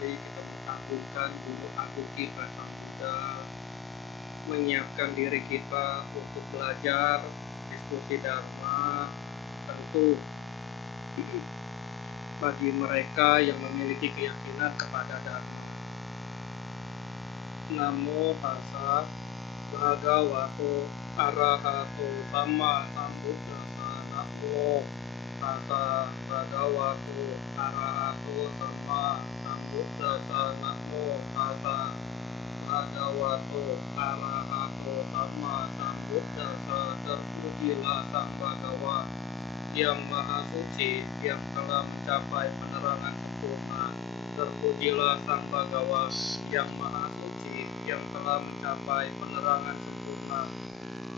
mari kita mengagunkan Guru Agung kita Sang Buddha, menyiapkan diri kita untuk belajar diskusi Dharma. Tentu bagi mereka yang memiliki keyakinan kepada Dharma. Namo tassa bhagavato arahato sama sambuddhassa. Namo tassa bhagavato arahato sama sambuddhassa. Namo tassa bhagavato arahato sama sambuddhassa. Terpujilah Sang Bhagawa yang Maha Suci, yang telah mencapai penerangan sempurna. Terpujilah Sang Bhagawa yang Maha Suci, yang telah mencapai penerangan sempurna.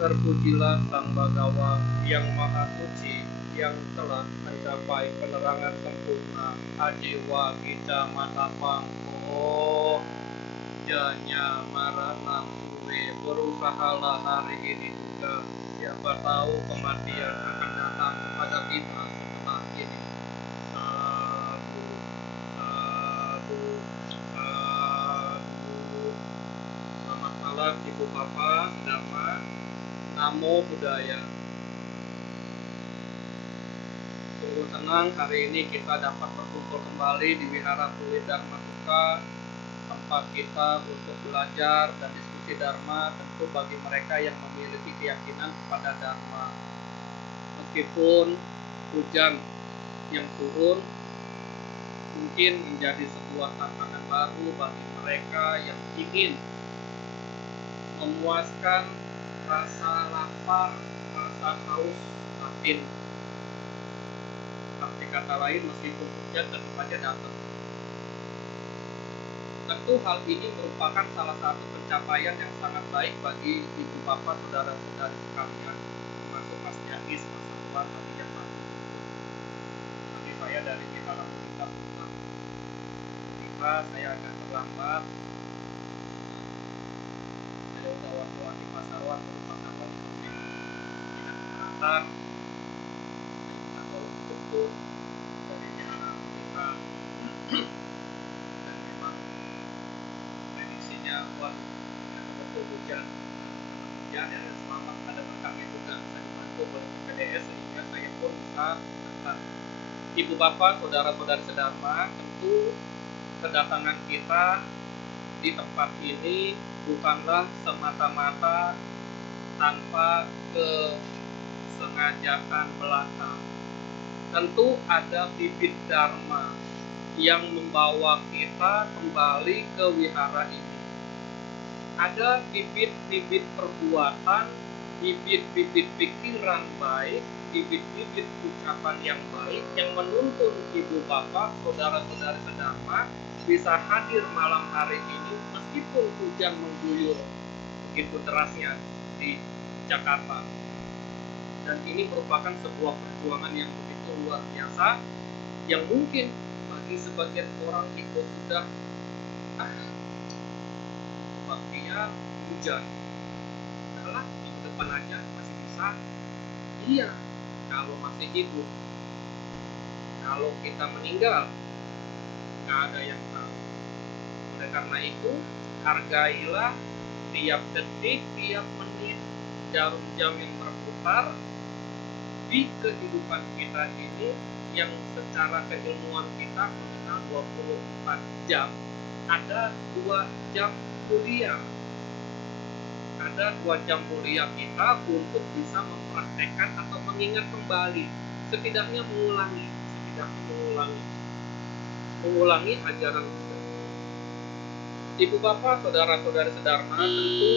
Terpujilah Sang Bhagawa yang Maha Suci, yang telah mencapai penerangan sempurna. Ajiwa kita matapang oh janya marana sure. Berusahalah hari ini juga, siapa tahu kematian akan datang kepada kita setelah ini. Sadu, sadu, sadu. Selamat malam Ibu Bapak Dharma. Namo Buddhaya. Sungguh senang hari ini kita dapat berkumpul kembali di Wihara Pluit Dharma Sukha, tempat kita untuk belajar dan diskusi Dharma. Tentu bagi mereka yang memiliki keyakinan kepada Dharma. Meskipun hujan yang turun mungkin menjadi sebuah tantangan baru bagi mereka yang ingin memuaskan rasa lapar, rasa haus batin. Arti kata lain, meskipun hujan tetap aja datang. Tentu hal ini merupakan salah satu pencapaian yang sangat baik bagi ibu bapak, saudara-saudari sekalian, termasuk Mas Jais, Mas Anwar, tadi yang masuk. Nanti saya dari Wihara Pelita pulang. Bisa saya agak terlambat. Saya udah wanti-wanti Pak Sarwan merupakan orang yang tidak keberatan. Saya tolong jemput dari Wihara Pelita. Dan memang prediksinya betul hujan ya, selamat ada berkahnya juga, bisa dibantu oleh PPDS sehingga saya pun bisa datang. Ibu bapak, saudara-saudari sedharma, tentu kedatangan kita di tempat ini bukanlah semata-mata tanpa kesengajaan belaka. Tentu ada bibit Dharma yang membawa kita kembali ke wihara ini. Ada bibit-bibit perbuatan, bibit-bibit pikiran baik, bibit-bibit ucapan yang baik yang menuntun ibu bapak, saudara-saudari sedharma bisa hadir malam hari ini meskipun hujan mengguyur begitu derasnya di Jakarta. Dan ini merupakan sebuah perjuangan yang begitu luar biasa, yang mungkin bagi sebagian orang itu sudah kebaktian hujan, adalah minggu depan aja masih bisa. Iya, kalau masih hidup. Kalau kita meninggal, nggak ada yang tahu. Oleh karena itu, hargailah tiap detik, tiap menit, jarum jam yang berputar di kehidupan kita ini, yang secara keilmuan kita mengenal 24 jam. Ada 2 jam kuliah. Ada 2 jam kuliah kita untuk bisa mempraktekkan atau mengingat kembali, setidaknya mengulangi ajaran Buddha. Ibu bapak, saudara-saudari sedharma, tentu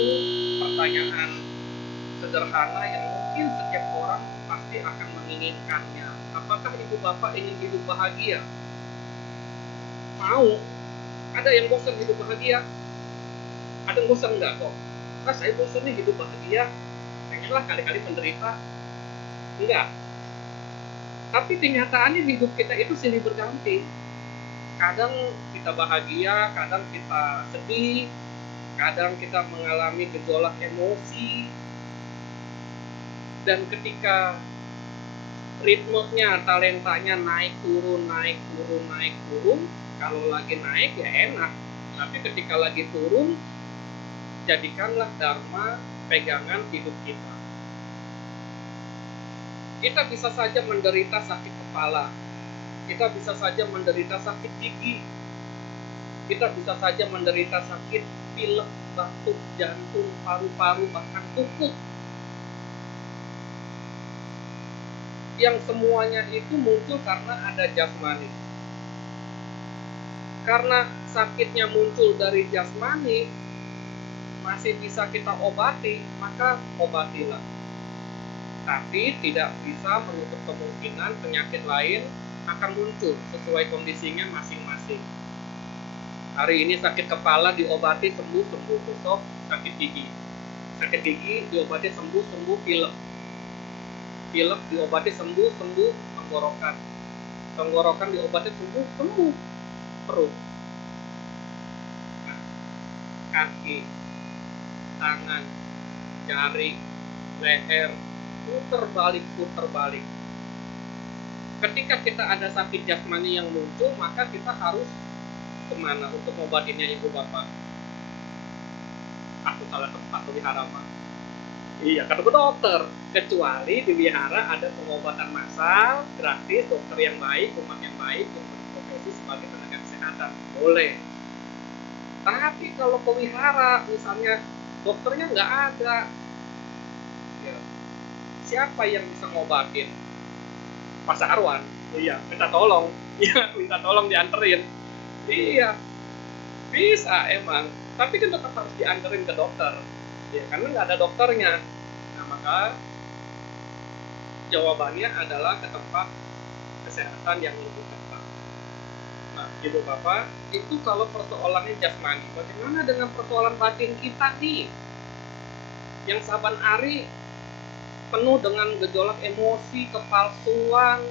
pertanyaan sederhana yang mungkin setiap orang pasti akan menginginkannya. Apakah ibu bapak ingin hidup bahagia? Mau. Ada yang bosan hidup bahagia? Ada yang bosan enggak kok? Saya bosan nih hidup bahagia, pengenlah kali-kali menderita. Enggak. Tapi kenyataannya hidup kita itu silih berganti. Kadang kita bahagia, kadang kita sedih, kadang kita mengalami gejolak emosi. Dan ketika ritmenya, talentanya naik turun, Kalau lagi naik ya enak, tapi ketika lagi turun, jadikanlah dharma pegangan hidup kita. Kita bisa saja menderita sakit kepala, kita bisa saja menderita sakit gigi, kita bisa saja menderita sakit pilek, batuk, jantung, paru-paru, bahkan kuku. Yang semuanya itu muncul karena ada jasmani. Karena sakitnya muncul dari jasmani, masih bisa kita obati, maka obatilah. Tapi tidak bisa menutup kemungkinan penyakit lain akan muncul sesuai kondisinya masing-masing. Hari ini sakit kepala diobati sembuh-sembuh, besok sakit gigi. Sakit gigi diobati sembuh-sembuh, pilek. Pilek diobati sembuh-sembuh, tenggorokan. Tenggorokan diobati sembuh-sembuh, perut. Nah, kaki, tangan, jari, leher, puter balik. Ketika kita ada sakit jasmani yang muncul, maka kita harus kemana untuk ngobatinnya, ibu bapak? Aku salah tempat di wihara, Pak. Iya, ketemu dokter. Kecuali di wihara ada pengobatan massal, gratis, dokter yang baik, umat yang baik, yang berprofesi sebagai tenaga kesehatan. Boleh. Tapi kalau ke wihara, misalnya dokternya nggak ada, ya, siapa yang bisa ngobatin? Pak Sarwan. Iya, minta tolong. Iya, minta tolong dianterin. Iya, bisa emang. Tapi kan tetap harus dianterin ke dokter. Ya, karena nggak ada dokternya. Nah, maka jawabannya adalah ke tempat kesehatan yang lebih tepat. Nah, ibu bapak, itu kalau persoalannya jasmani. Bagaimana dengan persoalan batin kita nih? Yang saban hari penuh dengan gejolak emosi, kepalsuan,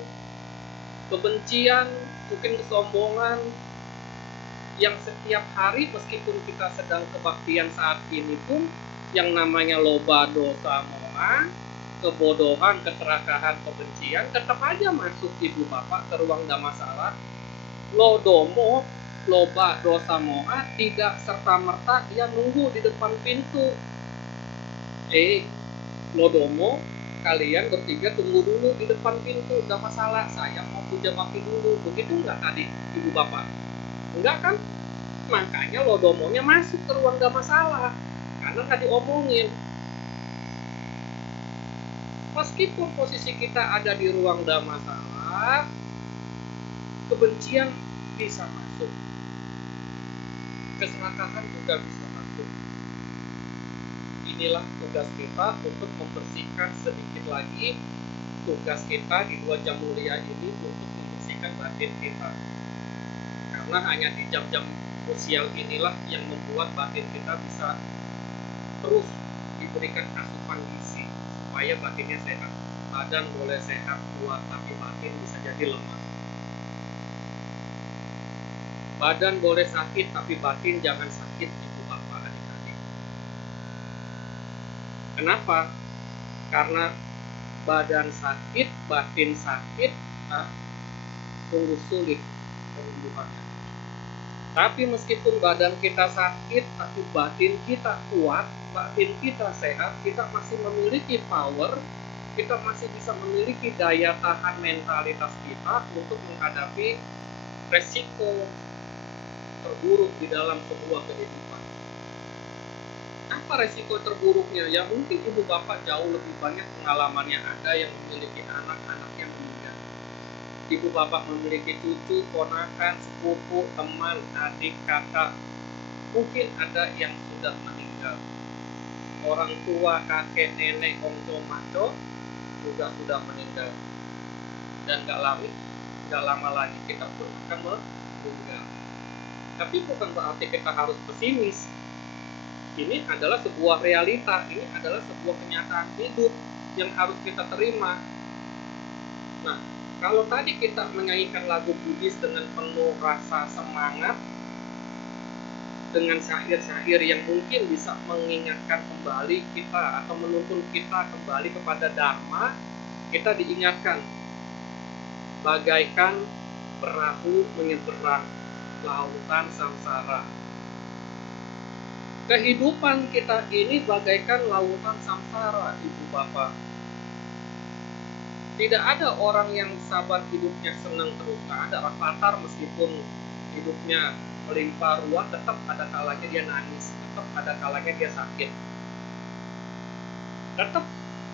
kebencian, mungkin kesombongan, yang setiap hari meskipun kita sedang kebaktian saat ini pun yang namanya loba, dosa, moha, kebodohan, keserakahan, kebencian tetap aja masuk ibu bapak ke ruang dhammasala. Lodomo, loba, dosa, moha tidak serta-merta dia nunggu di depan pintu. Lodomo, kalian bertiga tunggu dulu di depan pintu, gak masalah, saya mau puja bakti dulu. Begitu nggak tadi ibu bapak? Enggak kan? Makanya lodomonya masuk ke ruang dhammasala karena tadi omongin. Meskipun posisi kita ada di ruang dhammasala, kebencian bisa masuk, keserakahan juga bisa masuk. Inilah tugas kita untuk membersihkan sedikit lagi. Tugas kita di 2 jam mulia ini untuk membersihkan batin kita. Karena hanya di jam-jam krusial inilah yang membuat batin kita bisa terus diberikan asupan gizi supaya batinnya sehat. Badan boleh sehat, kuat, tapi batin bisa jadi lemah. Badan boleh sakit, tapi batin jangan sakit, ibu bapak, adik-adik. Kenapa? Karena badan sakit, batin sakit, sungguh sulit penyembuhannya. Tapi meskipun badan kita sakit, tapi batin kita kuat, batin kita sehat, kita masih memiliki power, kita masih bisa memiliki daya tahan mentalitas kita untuk menghadapi resiko terburuk di dalam sebuah kehidupan. Apa resiko terburuknya? Ya mungkin ibu bapak jauh lebih banyak pengalamannya, ada yang memiliki anak-anak yang meninggal. Ibu bapak memiliki cucu, ponakan, sepupu, teman, adik, kakak. Mungkin ada yang sudah meninggal. Orang tua, kakek, nenek, ongco, maco juga sudah meninggal. Dan gak lama lagi kita pun akan meninggal. Tapi bukan berarti kita harus pesimis. Ini adalah sebuah realita, ini adalah sebuah kenyataan hidup yang harus kita terima. Nah, kalau tadi kita menyanyikan lagu Buddhis dengan penuh rasa semangat, dengan syair-syair yang mungkin bisa mengingatkan kembali kita atau menuntun kita kembali kepada Dharma, kita diingatkan bagaikan perahu menyeberang. lautan samsara. Kehidupan kita ini bagaikan lautan samsara, Ibu Bapak. Tidak ada orang yang sabar hidupnya senang terus. Nggak ada. Rafathar meskipun hidupnya melimpah ruah, tetap ada kalanya dia nangis, tetap ada kalanya dia sakit. Tetap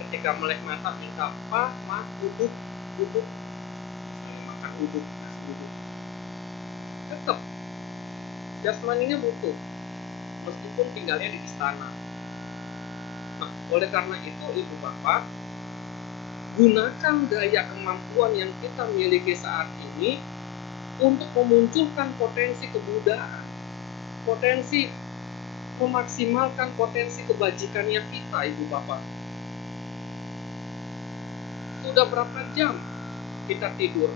ketika melek mata minta, "Pak, Ma, duduk, duduk." Saya makan duduk, nasi duduk. Tetap jasmaninya butuh, meskipun tinggalnya di istana. Nah, oleh karena itu, Ibu Bapak, gunakan daya kemampuan yang kita miliki saat ini untuk memunculkan potensi kebudayaan, potensi memaksimalkan potensi kebajikannya kita, Ibu Bapak. Sudah berapa jam kita tidur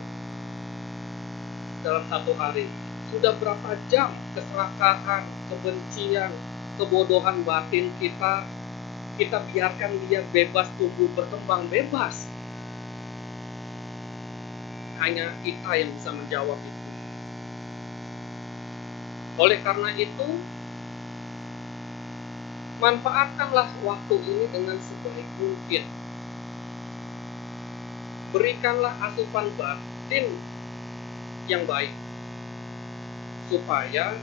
dalam satu hari? Sudah berapa jam keserakahan, kebencian, kebodohan batin kita biarkan dia bebas tumbuh berkembang bebas? Hanya kita yang bisa menjawab itu. Oleh karena itu, manfaatkanlah waktu ini dengan sebaik mungkin. Berikanlah asupan batin yang baik, supaya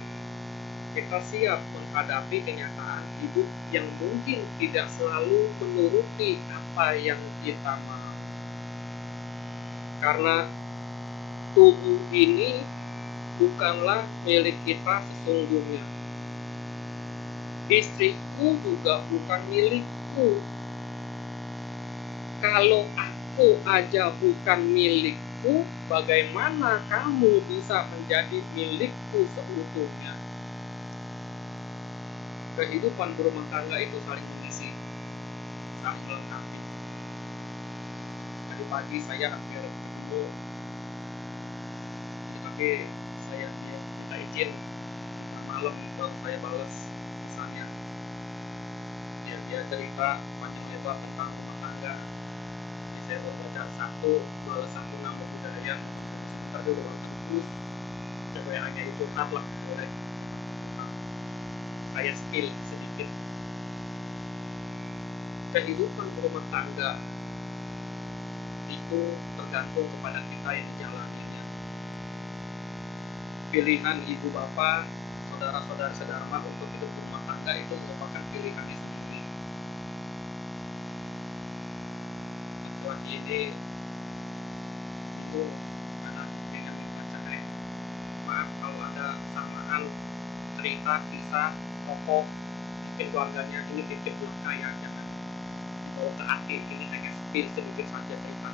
kita siap menghadapi kenyataan hidup yang mungkin tidak selalu menuruti apa yang kita mau. Karena tubuh ini bukanlah milik kita sesungguhnya. Istriku juga bukan milikku. Kalau aku aja bukan milikku, bagaimana kamu bisa menjadi milikku seutuhnya? Kehidupan berumah tangga itu saling mengisi, saling melengkapi. Tadi pagi saya hampir ketemu, tapi saya minta izin malam baru saya balas pesannya. Dia cerita panjang lebar tentang rumah tangga. Jadi saya baru baca satu, balas satu nama budaya, tapi baru terus coba yang hanya itu lah boleh saya spill sedikit. Kehidupan berumah tangga itu tergantung kepada kita yang menjalaninya. Pilihan ibu bapak, saudara-saudara sedharma untuk hidup rumah tangga itu merupakan pilihan sendiri. Laki ini itu anak dengan baca maaf kalau ada samaan cerita, kisah, tokoh bikin keluarganya ini titip belum kaya, jangan dibawa ke hati. Ini hanya spill sedikit saja cerita.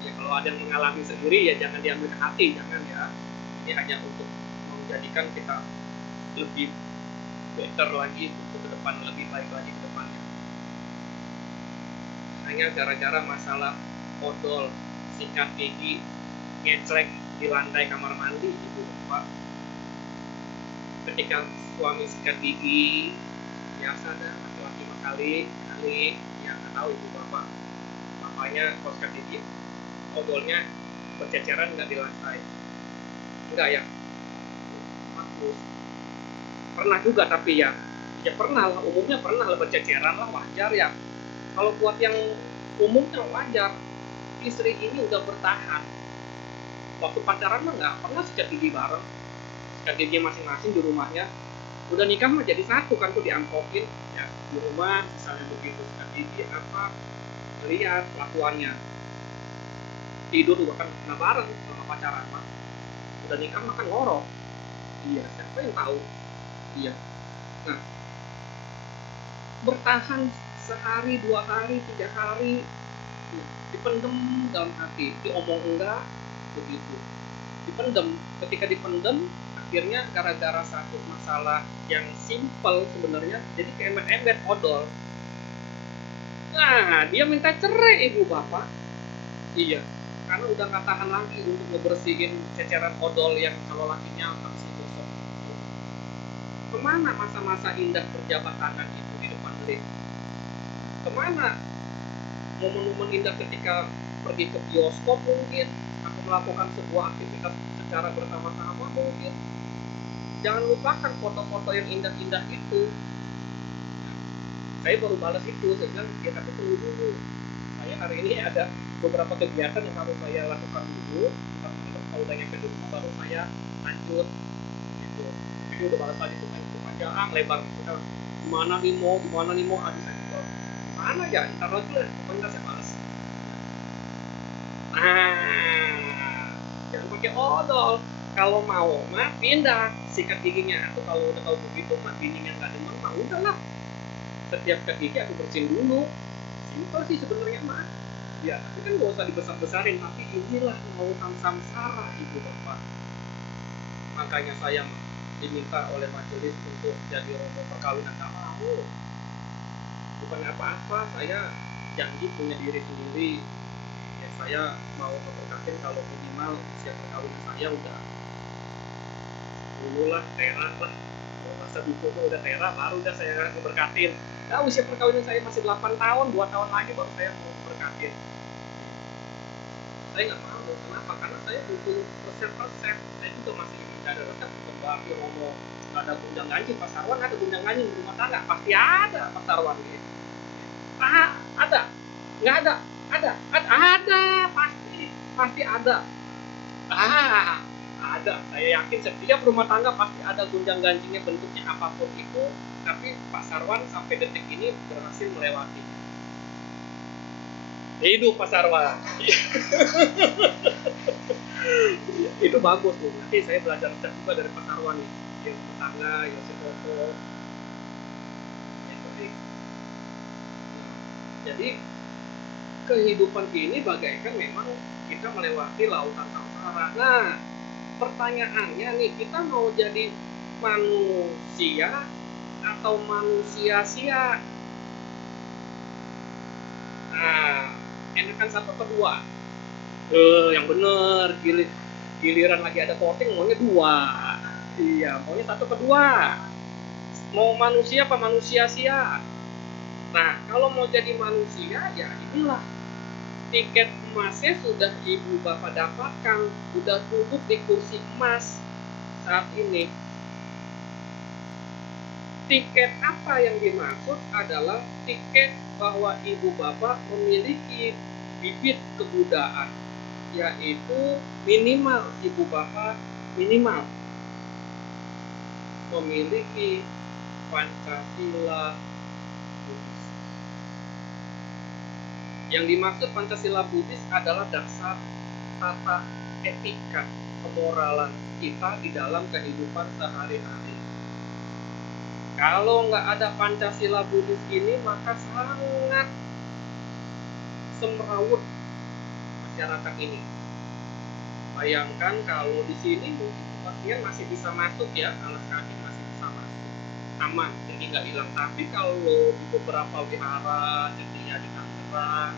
Ya kalau ada yang mengalami sendiri ya jangan diambil ke hati, jangan ya. Ini hanya untuk menjadikan kita lebih better lagi untuk ke depan, lebih baik lagi ke depannya. Hanya gara-gara masalah odol, sikat gigi, ngecrek di lantai kamar mandi ibu bapak. Ketika suami sikat gigi, biasa ada laki-laki kali yang nggak tahu ibu bapak, bapaknya kalau sikat gigi odolnya berceceran nggak di lantai, enggak ya, bagus. Pernah juga tapi ya pernah lah, umumnya pernah lah berceceran lah, wajar ya. Kalau buat yang umumnya wajar. Istri ini udah bertahan, waktu pacaran mah nggak pernah sikat gigi bareng, sikat gigi masing-masing di rumahnya. Udah nikah mah jadi satu kan tuh, diangkokin ya di rumah misalnya begitu sikat gigi apa, melihat kelakuannya. Tidur juga kan pernah bareng sama pacaran mah. Udah nikah mah kan ngorok. Iya, siapa yang tahu. Iya. Nah, bertahan sehari, 2 hari, 3 hari, dipendem dalam hati, diomong enggak, begitu. Dipendem, ketika dipendem, akhirnya gara-gara satu masalah yang simple sebenarnya, jadi keembet-embet odol. Nah, dia minta cerai ibu bapak. Iya, karena udah nggak tahan lagi untuk ngebersihin ceceran odol yang kalau lakinya habis digosok. Kemana masa-masa indah berjabat tangan itu di depan lift? Kemana momen-momen indah ketika pergi ke bioskop mungkin, atau melakukan sebuah aktivitas secara bersama-sama mungkin. Jangan lupakan foto-foto yang indah-indah itu. Saya baru balas itu, saya bilang ya tapi tunggu dulu. Saya hari ini ada beberapa kegiatan yang harus saya lakukan dulu. Kalau udah nyampe di rumah baru saya lanjut gitu. Jadi udah balas lagi tuh panjang lebar gitu. Gimana nih mau aduh saya juga mana ya ntar lagi lah pokoknya saya balas. Nah, jangan pakai odol. Kalau mau mah pindah sikat giginya, atau kalau udah tahu begitu mah bininya nggak demen mah udahlah. Setiap sikat gigi aku bersihin dulu. Simpel sih sebenarnya mah. Ya, tapi kan gak usah dibesar-besarin. Tapi inilah lautan samsara ibu bapak. Makanya saya diminta oleh majelis untuk jadi romo perkawinan. Gak mau. Bukan apa-apa. Saya janji punya diri sendiri. Ya, saya mau memberkatin kalau minimal usia perkawinan saya udah dulu lah, teras lah. Kalau masa dulu udah teras, baru udah saya berkatin. Nah, usia perkawinan saya masih 8 tahun, 2 tahun lagi baru saya mau berkatin. Saya nggak mau, kenapa? Karena saya butuh resep-resep. Saya juga masih mencari resep, bukan berarti ngomong nggak ada gunjang ganjing. Pak Sarwan ada gunjang ganjing di rumah tangga, pasti ada Pak Sarwan gitu. Ada, nggak ada, pasti ada. Ada. Saya yakin setiap rumah tangga pasti ada gunjang ganjingnya bentuknya apapun itu, tapi Pak Sarwan sampai detik ini berhasil melewati. Hidup Pak Sarwan. Itu bagus tuh. Nanti saya belajar juga dari Pak Sarwan nih. Yang rumah tangga, yang sefoto. Jadi kehidupan ini bagaikan memang kita melewati lautan samsara. Nah, pertanyaannya nih, kita mau jadi manusia atau manusia sia? Nah, enakan satu kedua. Yang bener, giliran lagi ada voting maunya 2. Iya, maunya satu kedua. Mau manusia apa manusia sia? Nah, kalau mau jadi manusia ya inilah. Tiket emasnya sudah ibu bapak dapatkan, sudah duduk di kursi emas saat ini. Tiket apa yang dimaksud adalah tiket bahwa ibu bapak memiliki bibit kebudayaan, yaitu minimal ibu bapak minimal memiliki Pancasila Buddhis. Yang dimaksud Pancasila Buddhis adalah dasar tata etika kemoralan kita di dalam kehidupan sehari-hari. Kalau nggak ada Pancasila Buddhis ini, maka sangat semrawut masyarakat ini. Bayangkan kalau di sini pasien masih bisa masuk ya, alas kaki masih bisa masuk, aman, jadi nggak hilang. Tapi kalau di beberapa wihara, seperti di Tangerang,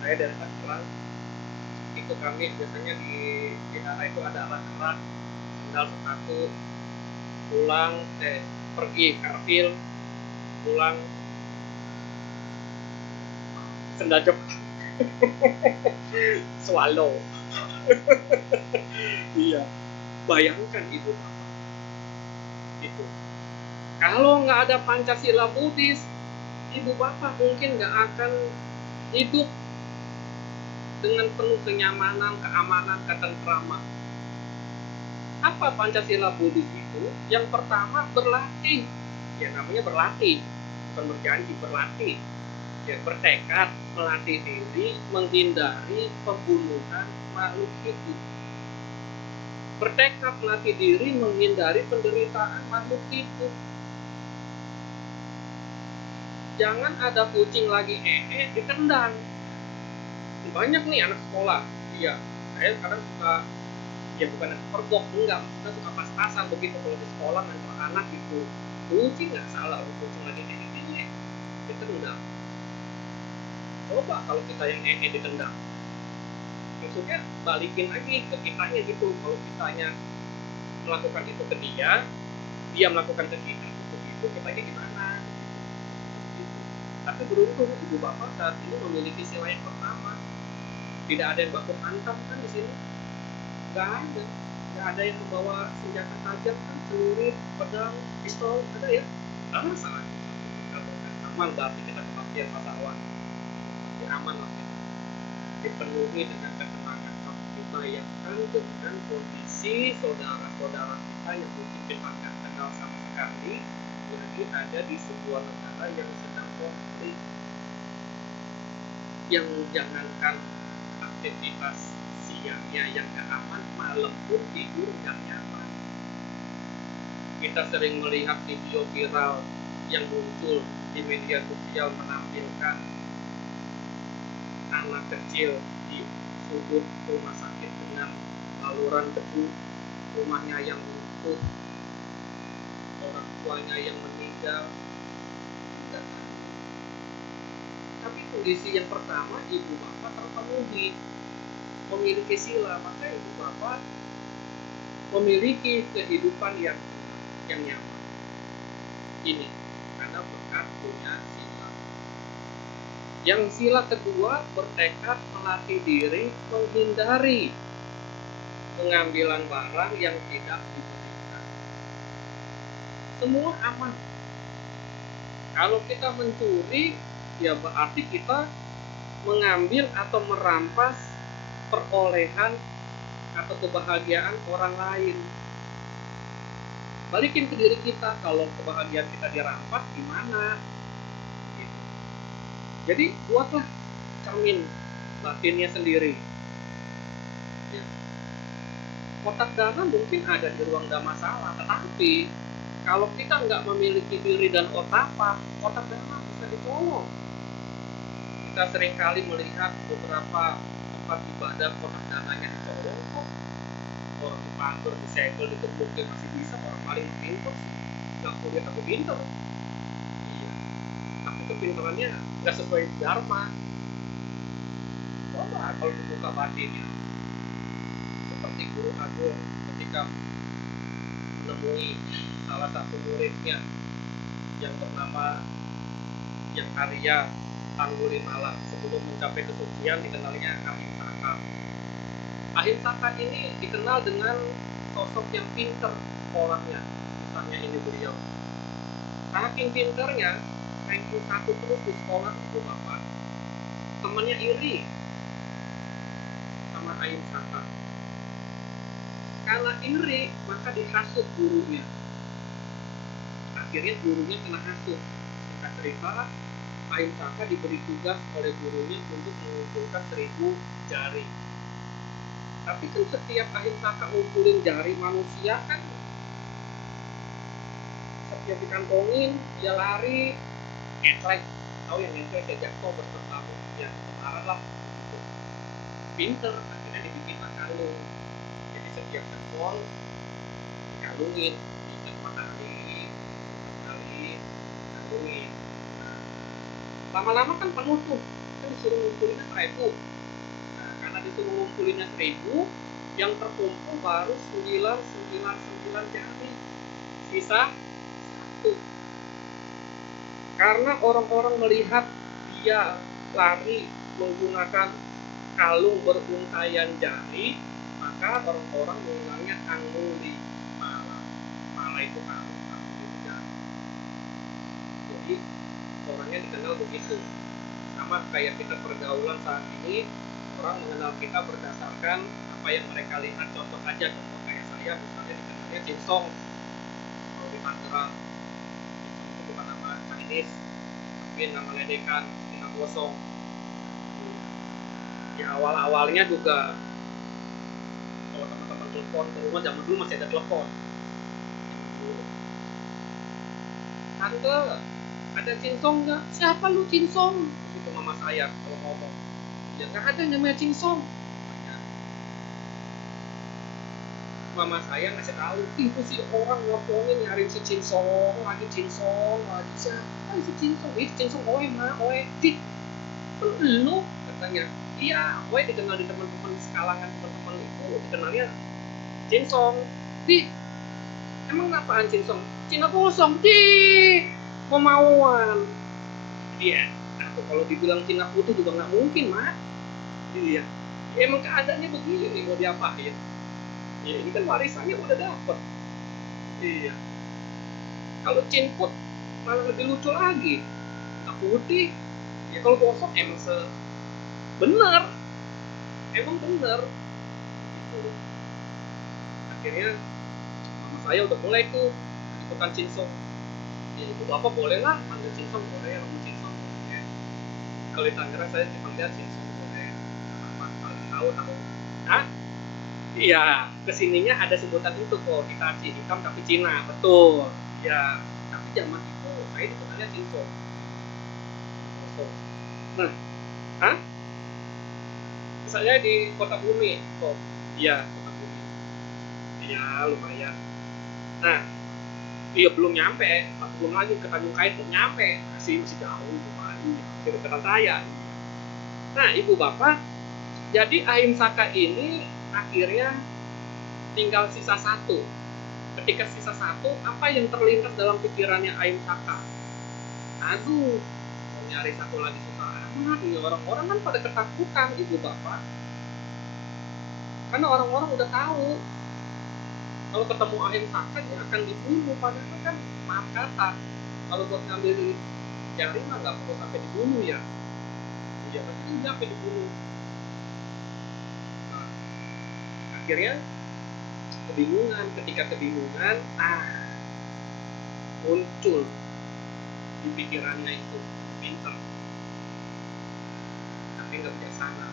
saya dari Tangerang, itu kami biasanya di wihara itu ada alas kerak, sandal sepatu, pulang, pergi karpil, pulang sendal jepit, swallow. Iya, bayangkan ibu bapak itu. Kalau nggak ada Pancasila Buddhis, ibu bapak mungkin nggak akan hidup dengan penuh kenyamanan, keamanan, ketentraman. Apa Pancasila Buddhis itu? Yang pertama berlatih. Ya namanya berlatih, bukan berjanji, berlatih. Ya bertekad melatih diri menghindari pembunuhan makhluk hidup. Bertekad melatih diri menghindari penderitaan makhluk hidup. Jangan ada kucing lagi ditendang. Banyak nih anak sekolah. Iya, saya kadang suka, ya bukan pergok, enggak, kita suka pas-pasan begitu kalau di sekolah ngantar anak itu. Kucing nggak salah, kucing lagi ditendang. Coba kalau kita yang ditendang, maksudnya balikin lagi ke kitanya gitu. Kalau kitanya melakukan itu ke dia melakukan ke kita begitu, kitanya gimana gitu. Tapi beruntung ibu bapak saat ini memiliki sila yang pertama, tidak ada yang baku hantam kan di sini. nggak ada yang membawa senjata tajam kan, celurit, pedang, pistol, ada ya? Sangat aman, berarti kita kepastian pasawan pasti aman lah kita, dipenuhi dengan ketenangan. Dibayangkan dengan kondisi saudara-saudara kita yang mungkin kita nggak kenal sama sekali, lagi ada di sebuah negara yang sedang konflik, yang jangankan aktivitas siangnya yang nggak aman, malam pun tidur nggak nyaman. Kita sering melihat video viral yang muncul di media sosial menampilkan anak kecil di sudut rumah sakit dengan saluran debu, rumahnya yang runtuh, orang tuanya yang meninggal. Tapi kondisi yang pertama, ibu bapak terpenuhi, memiliki sila, maka ibu bapak memiliki kehidupan yang tenang, yang nyaman. Ini karena berkat punya sila. Yang sila kedua, bertekad melatih diri menghindari pengambilan barang yang tidak diberikan. Semua aman. Kalau kita mencuri, ya berarti kita mengambil atau merampas perolehan atau kebahagiaan orang lain. Balikin ke diri kita, kalau kebahagiaan kita dirampas gimana? Gitu. Jadi buatlah cermin batinnya sendiri. Ya. Kotak dana mungkin ada di ruang gak masalah, tetapi kalau kita nggak memiliki diri dan otak, kotak dana bisa dicolong. Kita seringkali melihat beberapa tempat ibadah kotak dananya dicolong kok. Orang dipantur, disegel, dikebukin masih bisa, orang paling pintar sih. Nggak kuliah tapi pintar. Iya. Tapi kepintarannya nggak sesuai dharma. Coba kalau dibuka batinnya. Seperti guru agung ketika menemui salah satu muridnya yang bernama yang Arya Anggulimala, sebelum mencapai kesucian dikenalnya Ahimsaka. Ahimsaka ini dikenal dengan sosok yang pinter orangnya, misalnya ini beliau. Saking pinternya, ranking 1 terus di sekolah ibu bapak. Temannya iri sama Ahimsaka. Karena iri, maka dihasut gurunya. Akhirnya gurunya kena hasut. Singkat cerita, Ahimsaka diberi tugas oleh gurunya untuk mengumpulkan 1000 jari. Tapi kan setiap Ahimsaka ngumpulin jari manusia kan, setiap dikantongin dia lari, ngetrek. Tahu yang ngetrek dia jatuh bertertamu, ya kemarin lah gitu. Pinter, akhirnya dibikin kalung. Jadi setiap jempol dikalungin, bisa 4 kali, 4 kali kalungin. Lama-lama kan penuh tuh, kan disuruh ngumpulinnya 1000. Nah, karena disuruh ngumpulinnya 1000, yang terkumpul baru 999 jari, sisa 1. Karena orang-orang melihat dia lari menggunakan kalung beruntayan jari, maka orang-orang mengulangnya Anggulimala. Mala itu kalung, kalung itu jari. Jadi orangnya dikenal begitu. Sama kayak kita pergaulan saat ini, orang mengenal kita berdasarkan apa yang mereka lihat. Contoh aja, contoh kayak saya misalnya dikenalnya Cinsong. Kalau di Tangerang, Cinsong itu bukan nama Chinese, tapi nama ledekan, nama kosong. Ya awal-awalnya juga kalau teman-teman telepon ke rumah, zaman dulu masih ada telepon. Tante, ada Cinsong nggak? Siapa lu Cinsong? Itu mama saya kalau ngomong. Ya nggak ada namanya Cinsong. Mama saya ngasih tahu, itu si orang ngomongin nyari si Cinsong, lagi siapa si Cinsong? Itu Cinsong oe mah, oe dik. Lu katanya. Iya, oe dikenal di teman-teman sekalangan teman-teman itu dikenalnya Cinsong. Di emang apaan Cinsong? Cina kosong, di kemauan. Dia, aku kalau dibilang Cina putih juga nggak mungkin, Mak. Iya, emang keadaannya begini, mau diapain? Ya ini kan warisannya udah dapet. Iya. Kalau Cinput malah lebih lucu lagi. Nggak putih. Ya kalau gosok emang bener. Emang bener. Gitu. Akhirnya mama saya udah mulai tuh ikutan cinsong. Ya ibu bapak boleh lah panggil cinsong, boleh ngomong cinsong, boleh. Kalau di Tangerang saya cuma lihat cinsong, boleh. Apa tahu. Hah? Iya, kesininya ada sebutan itu kok, Hitachi hitam tapi Cina, betul. Ya, tapi zaman itu saya dikenalnya cinsong. Nah, hah? Saya di Kota Bumi kok. Iya, Kota Bumi. Iya, lumayan. Nah, iya belum nyampe, belum lagi ke Tanjung Kait, belum nyampe, masih jauh, lumayan, kedekatan saya. Nah, ibu bapak, jadi Ahim Saka ini akhirnya tinggal sisa satu. Ketika sisa satu, apa yang terlintas dalam pikirannya Ahim Saka? Aduh, mau nyari satu lagi susah amat, ini orang-orang kan pada ketakutan ibu bapak. Karena orang-orang udah tahu kalau ketemu Ahim Saka dia akan dibunuh, padahal kan maaf kata kalau buat ngambil jari mah nggak perlu sampai dibunuh ya. Iya, tapi kan dia sampai dibunuh. Nah, akhirnya kebingungan, ketika kebingungan, muncul di pikirannya itu pinter, tapi nggak bijaksana.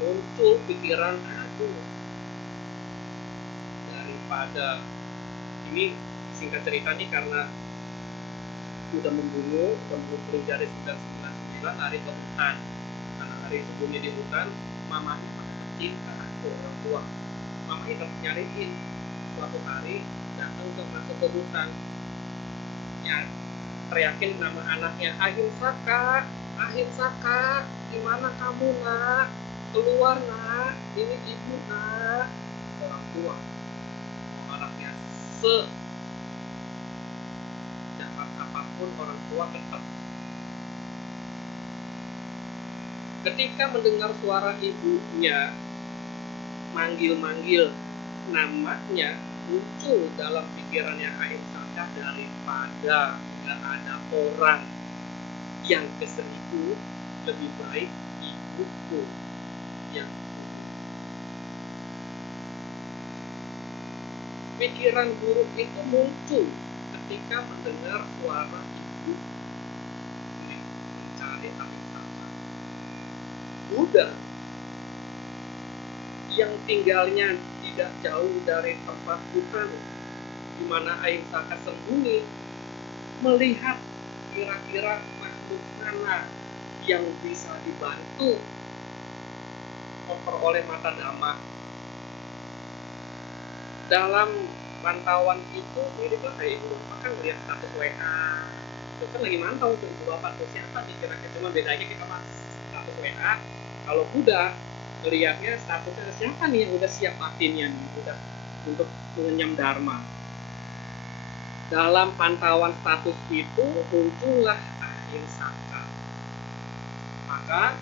Muncul pikiran, aduh, daripada ini singkat cerita nih karena udah membunuh dari 999 lari ke hutan. Karena hari sebelumnya di hutan, mamanya masih ke orang tua. Mamanya tetap nyariin. Suatu hari datang masuk ke hutan, ya teriakin nama anaknya, Ahim Saka, gimana kamu nak? Keluar nak, ini ibu nak. Orang tua, anaknya jahat apapun orang tua tetap. Ketika mendengar suara ibunya manggil-manggil namanya, muncul dalam pikirannya Ahim Saka, daripada nggak ada orang yang ke-1000, lebih baik ibuku yang pikiran buruk itu muncul ketika mendengar suara ibu ini mencari Ahim Saka. Udah yang tinggalnya tidak jauh dari tempat hutan di mana Ahim Saka sembunyi, melihat kira-kira makhluk mana yang bisa dibantu memperoleh mata dhamma. Dalam pantauan itu mirip lah kayak ibu bapak kan melihat status WA, itu kan lagi mantau tuh ibu bapak tuh siapa nih kira-kira, cuma bedanya kita mah status WA, kalau kuda melihatnya statusnya siapa nih yang udah siap batinnya nih, udah untuk mengenyam dharma. Dalam pantauan status itu muncullah Ahim Saka. Maka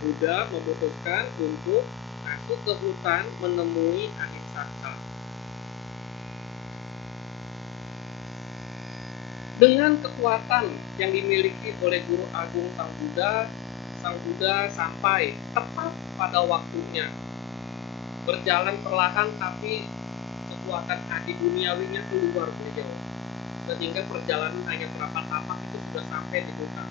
Buddha memutuskan untuk masuk ke hutan menemui Ahim Saka. Dengan kekuatan yang dimiliki oleh Guru Agung Sang Buddha sampai tepat pada waktunya. Berjalan perlahan tapi kekuatan hati duniawinya keluar beliau. Sehingga perjalanan hanya berapa tapak itu sudah sampai di hutan.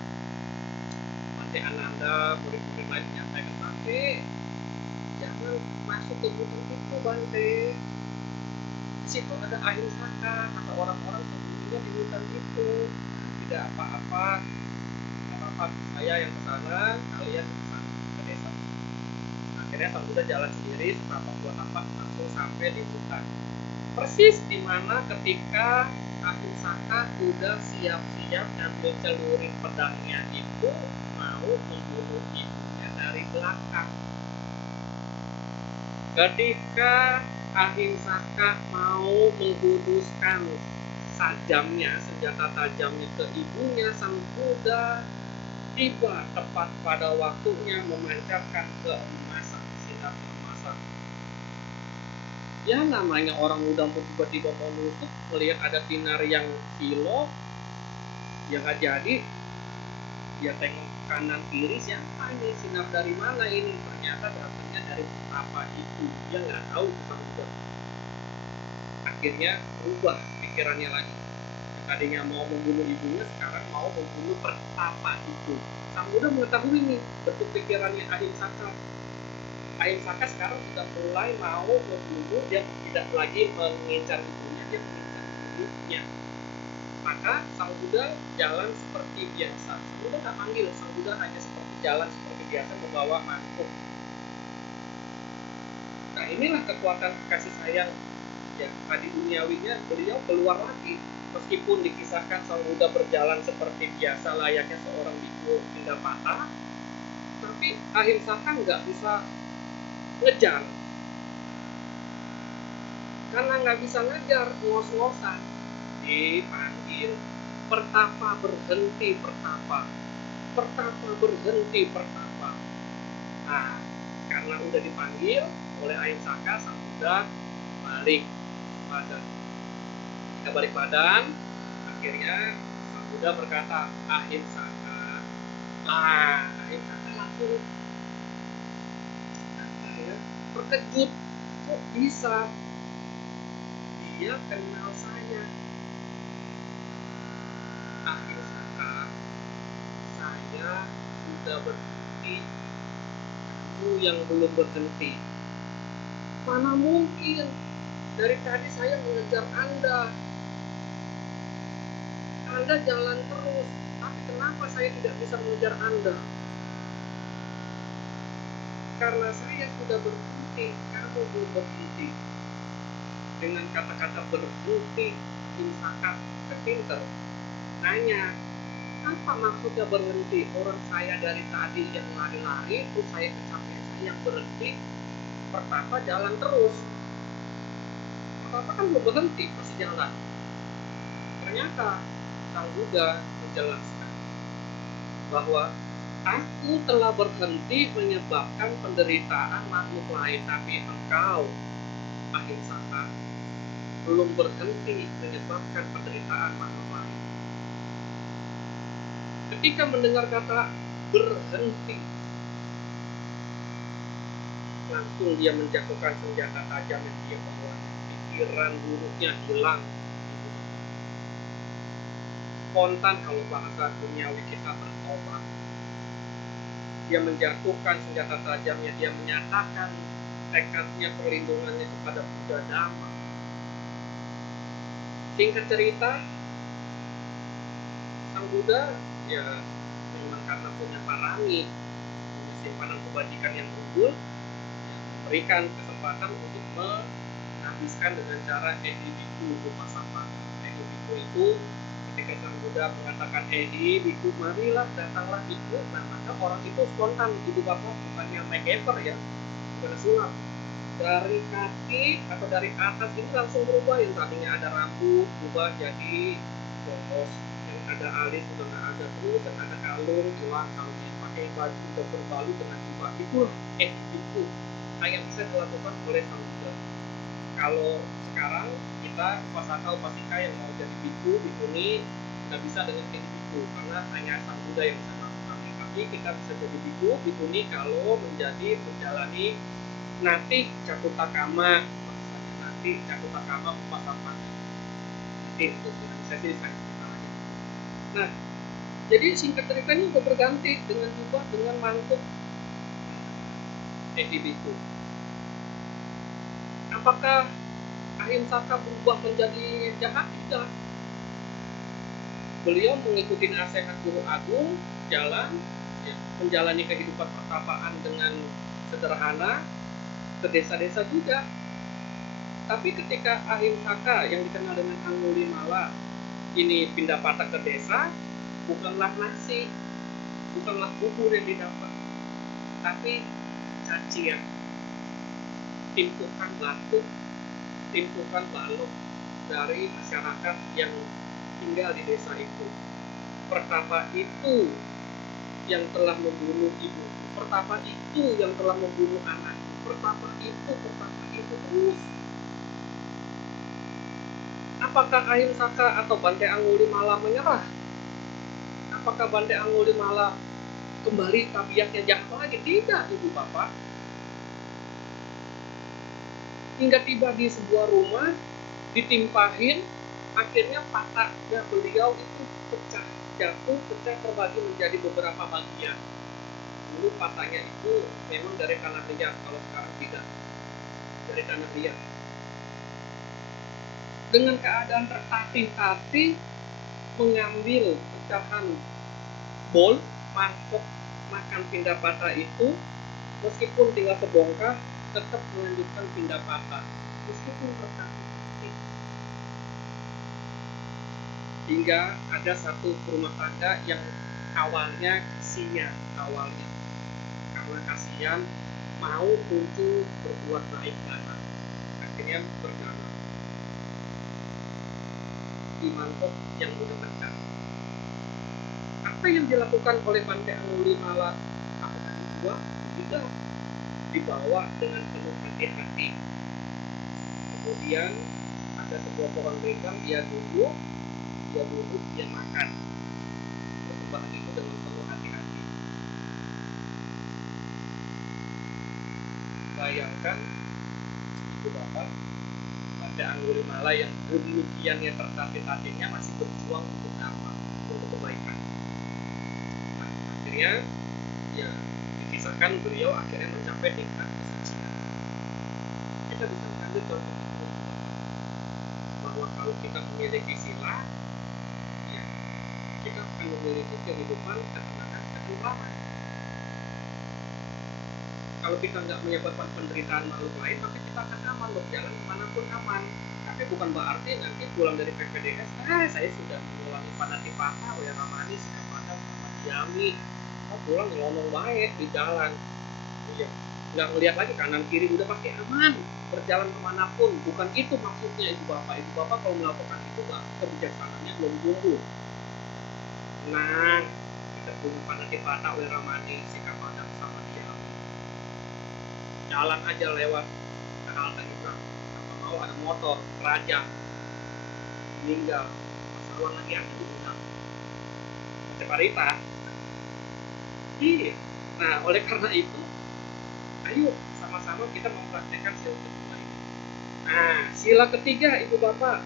Bante Ananda, murid-murid lain menyampaikan, Bante, jangan masuk ke hutan itu Bante. Di situ ada Ahim Saka, kata orang-orang sembunyinya di hutan itu. Tidak apa-apa, saya yang kesana, kalian ke desa. Akhirnya Sang Buddha jalan sendiri setapak dua tapak langsung sampai di hutan. Persis di mana ketika Ahim Saka udah siap-siap ngambil celurit pedangnya itu mau membunuh ibunya dari belakang. Ketika Ahim Saka mau menghunuskan senjata tajamnya ke ibunya, Sang Buddha tiba tepat pada waktunya memancarkan keemasan, sinar keemasan. Ya namanya orang udah mau tiba-tiba mau nusuk, melihat ada sinar yang kilau, ya nggak jadi. Dia tengok kanan kiri, siapa ini, sinar dari mana ini, ternyata datangnya dari petapa itu. Dia nggak tahu Sang Buddha. Akhirnya berubah pikirannya lagi. Tadinya mau membunuh ibunya, sekarang mau membunuh petapa itu. Sang Buddha mengetahui nih bentuk pikirannya Ahimsaka. Ahimsaka sekarang sudah mulai mau membunuh, dia tidak lagi mengincar ibunya, dia mengincar ibunya. Maka Sang Buddha jalan seperti biasa. Sang Buddha tak manggil, Sang Buddha hanya seperti jalan seperti biasa membawa mangkuk. Nah inilah kekuatan kasih sayang ya. Tadi duniawinya beliau keluar lagi. Meskipun dikisahkan Sang Buddha berjalan seperti biasa layaknya seorang biku Pindapata, tapi Ahimsaka nggak bisa ngejar. Karena nggak bisa ngejar, ngos-ngosan. Dipanggil, pertapa berhenti pertapa, pertapa berhenti pertapa. Nah, karena udah dipanggil oleh Ahimsaka, Sang Buddha balik badan. Ketika balik badan, akhirnya Sang Buddha berkata, Ahimsaka. Ahimsaka langsung terkejut, kok bisa dia kenal saya. Ahimsaka, saya sudah berhenti, kamu yang belum berhenti. Mana mungkin, dari tadi saya mengejar Anda jalan terus, tapi kenapa saya tidak bisa mengejar Anda? Karena saya sudah berhenti, kamu belum berhenti. Dengan kata-kata berhenti, Ahimsaka kepinter nanya, apa maksudnya berhenti? Orang saya dari tadi yang lari-lari, terus saya kecapean, saya yang berhenti. Pertapa jalan terus. Pertapa kan belum berhenti, masih jalan. Ternyata Sang Buddha menjelaskan bahwa aku telah berhenti menyebabkan penderitaan makhluk lain, tapi engkau, Ahimsaka, belum berhenti menyebabkan penderitaan makhluk lain. Ketika mendengar kata berhenti, langsung dia menjatuhkan senjata tajam yang dia bawa. Pikiran buruknya hilang. Spontan kalau bahasa duniawi kita bertobat. Dia menjatuhkan senjata tajamnya, dia menyatakan tekadnya perlindungannya kepada Buddha Dhamma. Singkat cerita, Sang Buddha ya memang karena punya parami, punya simpanan kebajikan yang unggul, memberikan kesempatan untuk menghabiskan dengan cara Ehi Biku Upasapana. Ehi Biku itu ketika Sang Buddha mengatakan Ehi Biku, marilah datanglah Biku, nah maka orang itu spontan, ibu bapak bukannya make-over ya, bukan sulap, dari kaki atau dari atas ini langsung berubah. Yang tadinya ada rambut berubah jadi polos, yang ada alis sudah nggak ada, terus yang ada kalung hilang, kalungnya pakai baju udah berbalut dengan jubah. Itulah itu yang bisa dilakukan oleh Sang Buddha. Kalau sekarang kita upasaka upasika yang mau jadi biku bikuni nggak bisa dengan jadi biku, karena hanya Sang Buddha yang bisa melakukan. Tapi kita bisa jadi biku bikuni kalau menjadi menjalani nanti cakutakama, misalnya nanti cakutakama upasapana, nanti untuk organisasi saya. Nah, jadi singkat ceritanya udah berganti dengan jubah, dengan mangkuk Ehi Biku. Apakah Ahimsaka berubah menjadi jahat? Tidak. Beliau mengikuti nasihat Guru Agung, jalan, ya, menjalani kehidupan pertapaan dengan sederhana, ke desa-desa juga. Tapi ketika Ahimsaka yang dikenal dengan Angulimala ini pindah patah ke desa, bukanlah nasi, bukanlah bubur yang didapat, tapi cacian, timpukan batu, timpukan balok dari masyarakat yang tinggal di desa itu. Pertapa itu yang telah membunuh ibu, pertapa itu yang telah membunuh anakku, pertapa itu terus. Apakah Ahimsaka atau Bante Angulimala menyerah? Apakah Bante Angulimala kembali tabiatnya jahat lagi? Tidak, Ibu Bapak. Hingga tiba di sebuah rumah, ditimpahin, akhirnya patahnya beliau itu pecah, jatuh, pecah terbagi menjadi beberapa bagian. Dulu patahnya itu memang dari tanah liat, kalau sekarang tidak dari tanah liat. Dengan keadaan tertatih-tatih, mengambil pecahan bol, mangkok makan Pindapata itu, meskipun tinggal sebongkah, tetap melanjutkan Pindapata, meskipun tertatih-tatih. Hingga ada satu rumah tangga yang awalnya kasihan, karena kasihan mau muncul berbuat baik dana, akhirnya berdana di mangkok yang udah pecah. Apa yang dilakukan oleh Bante Angulimala? Apakah dibuang? Tidak, dibawa dengan penuh hati-hati. Kemudian ada sebuah pohon rindang, dia duduk, dia makan persembahan itu dengan penuh hati-hati. Bayangkan, Ibu Bapak, Bante Angulimala yang demikiannya tertatih-tatihnya masih berjuang untuk apa? Untuk kebaikan. Nah, akhirnya ya dikisahkan beliau akhirnya mencapai tingkat kesucian. Kita bisa mengambil contoh itu, bahwa kalau kita memiliki sila, ya, kita akan memiliki kehidupan, ketenangan, ketentraman. Kalau kita nggak menyebabkan penderitaan makhluk lain, maka kita akan aman, berjalan kemanapun aman. Tapi bukan berarti nanti pulang dari PPDS, saya sudah mengulangi Panatipata, Weramani, Sikapada, sama Diami, pulang ngomong baik di jalan, iya, nggak melihat lagi kanan kiri, udah pasti aman, berjalan kemanapun. Bukan itu maksudnya Ibu Bapak. Ibu Bapak kalau melakukan itu, kebijaksanaannya belum tumbuh. Nah, kita punya Panatipata, Weramani, Sikapada, sama Diami, jalan aja lewat ke halte nyebrang, apa mau ada motor raja meninggal, masalah lagi ada di undang Parita. Iya. Nah, oleh karena itu, ayo sama-sama kita mempraktekkan sila kedua ini. Nah, sila ketiga, Ibu Bapak,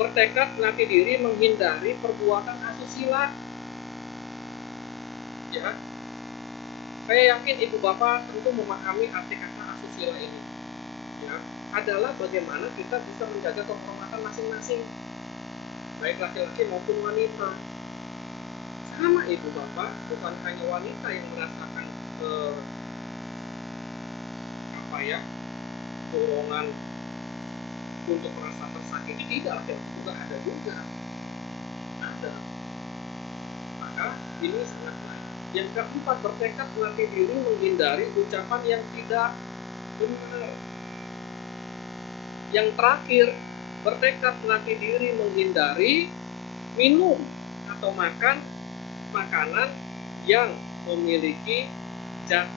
bertekad melatih diri menghindari perbuatan asusila. Ya, saya yakin Ibu Bapak tentu memahami arti kata asusila ini. Ya, adalah bagaimana kita bisa menjaga kehormatan masing-masing, baik laki-laki maupun wanita. Sama Ibu Bapak, bukan hanya wanita yang merasakan dorongan untuk merasa tersakiti, tidak, laki-laki juga ada ada. Maka ini sangat baik. Yang keempat, bertekad melatih diri menghindari ucapan yang tidak benar. Yang terakhir, bertekad melatih diri menghindari minum atau makan makanan yang memiliki zat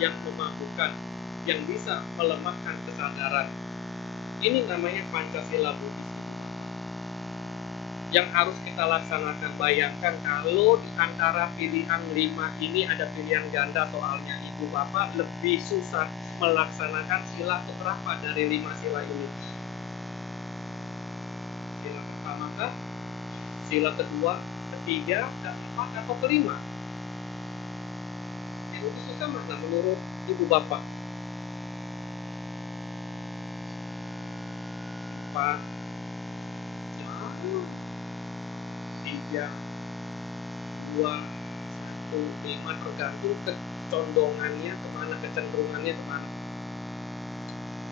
yang memabukkan, yang bisa melemahkan kesadaran. Ini namanya Pancasila Buddhis yang harus kita laksanakan. Bayangkan kalau di antara pilihan 5 ini ada pilihan ganda, soalnya Ibu Bapak lebih susah melaksanakan sila keberapa dari 5 sila ini? Sila pertama kah? Sila kedua, ketiga, keempat, atau kelima? Yang lebih susah mana menurut Ibu Bapak? 4, 3, 2, 1, 5, tergantung kecondongannya kemana, kecenderungannya kemana.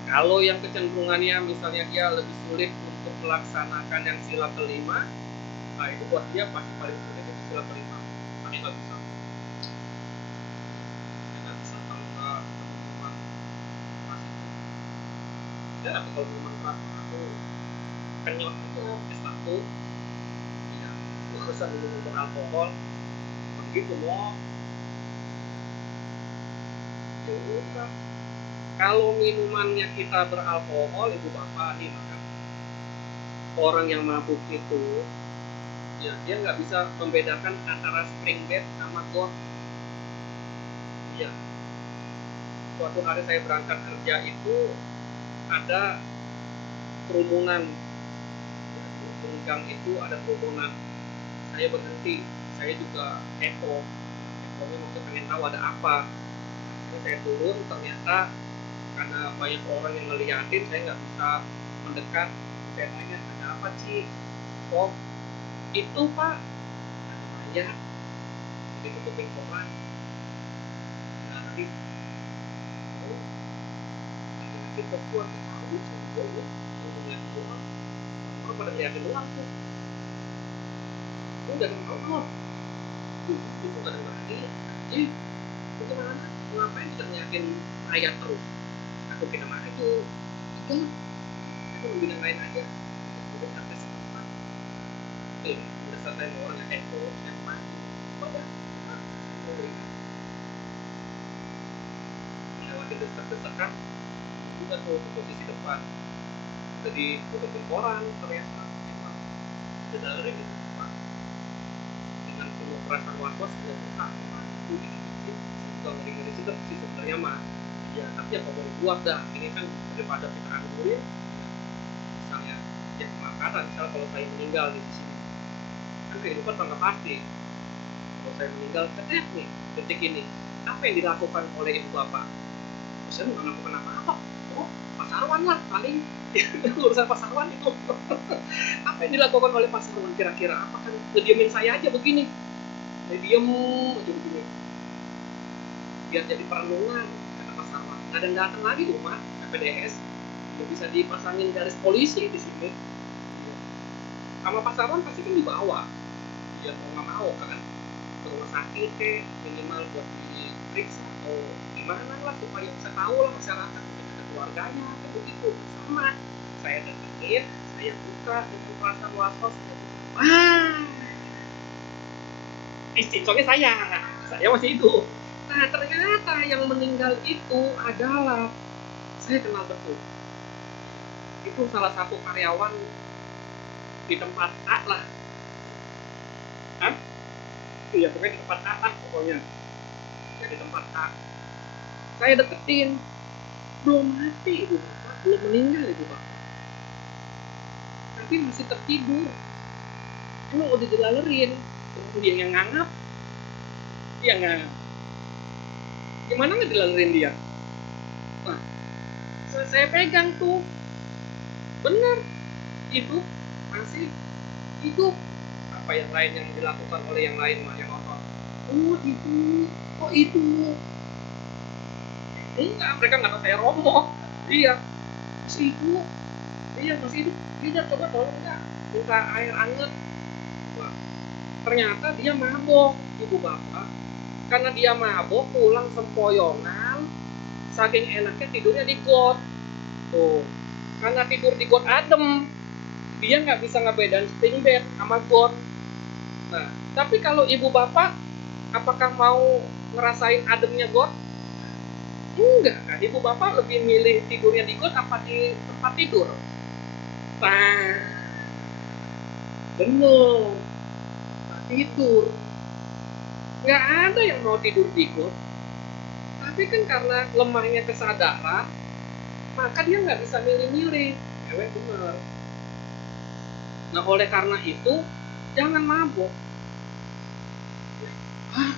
Kalau yang kecenderungannya misalnya dia lebih sulit untuk melaksanakan yang sila kelima, nah itu buat dia pasti paling sulit itu sila kelima. Tapi nggak bisa. Nggak bisa kalau nggak teman-teman masih itu. Ya, tapi kalau teman keras aku kenyot itu S1, ya nggak usah dulu beralkohol, begitu mau. Ya udah. Kalau minumannya kita beralkohol, Ibu Bapak nih makan. orang yang mabuk itu ya dia nggak bisa membedakan antara spring bed sama got. Iya, suatu hari saya berangkat kerja itu ada kerumunan, ya, di ujung gang itu ada kerumunan. Saya berhenti, saya juga kepo, keponya maksudnya pengen tahu ada apa. Terus saya turun, ternyata karena banyak orang yang ngeliatin, saya nggak bisa mendekat. Saya tanya, ada apa Ci? Oh, itu Pak, ada mayat ditutupin koran. Nah, nanti oh, laki-laki perempuan tahu cowok ya, ngeliat doang, orang pada ngeliatin doang tuh. Udah ada tahu loh, itu nggak ada berani. Ih, itu kemana? Ngapain kita ngeliatin mayat terus? Aku kira maju, itu aku nungguin yang lain aja. Udah sampai setempat, udah selesai orang yang kepo, yang maju. Udah, mau lihat, melewati desak-desakan, udah tuh ke posisi depan. Jadi tutupin koran ternyata memang dari gitu Pak, dengan penuh perasaan was-was sudah buka maju dikit-dikit juga ngeri-ngeri sedap sih sebenarnya mah. Ya tapi apa boleh buat dah, ini kan daripada kita anggurin ya, misalnya ya kemakaran, misal kalau saya meninggal di sini kan kehidupan tanpa pasti. Kalau saya meninggal ketek nih detik ini, apa yang dilakukan oleh ibu bapak? Saya nggak melakukan apa-apa. Oh, pasaran lah paling. Urusan pasaran itu. Apa yang dilakukan oleh pasaran kira-kira? Apakah ngediemin saya aja begini? Saya diem aja begini. Biar jadi perenungan kata pasaran. Nggak ada yang datang lagi tuh mah PPDS. Udah bisa dipasangin garis polisi di sini. Sama pasaran pasti kan dibawa. Dia mau nggak mau kan ke rumah sakit minimal buat diperiksa atau gimana lah supaya bisa tahu lah masyarakat ada keluarganya kan begitu. Sama saya datengin, saya buka dengan perasaan was-was, saya buka, istiqomnya saya masih hidup. Nah ternyata yang meninggal itu adalah, saya kenal betul, itu salah satu karyawan di tempat A lah. Hah? Iya pokoknya di tempat A lah pokoknya, ya di tempat A. Saya deketin, belum mati ibu bapak, belum meninggal ibu bapak, tapi masih tertidur. Emang udah dilalerin, dia yang nganggap, dia nganggap. Gimana nggak dilalerin dia? Nah, saya pegang tuh, bener, itu masih hidup. Apa yang lain yang dilakukan oleh yang lain mah yang nonton? Oh itu, oh itu. Enggak, mereka nggak tahu saya romo. Iya, masih itu. Iya masih hidup. Tidak, coba tolong nggak minta air anget. Wah, ternyata dia mabok ibu bapak. Karena dia mabok pulang sempoyongan, saking enaknya tidurnya di got tuh. Karena tidur di got adem, dia nggak bisa ngebedain spring bed sama got. Nah tapi kalau ibu bapak, apakah mau ngerasain ademnya got? Enggak kan, ibu bapak lebih milih tidurnya di got apa di tempat tidur? Nah bener, tempat tidur. Nggak ada yang mau tidur di got, tapi kan karena lemahnya kesadaran, maka dia nggak bisa milih-milih. Cewek bener. Nah oleh karena itu jangan mabok.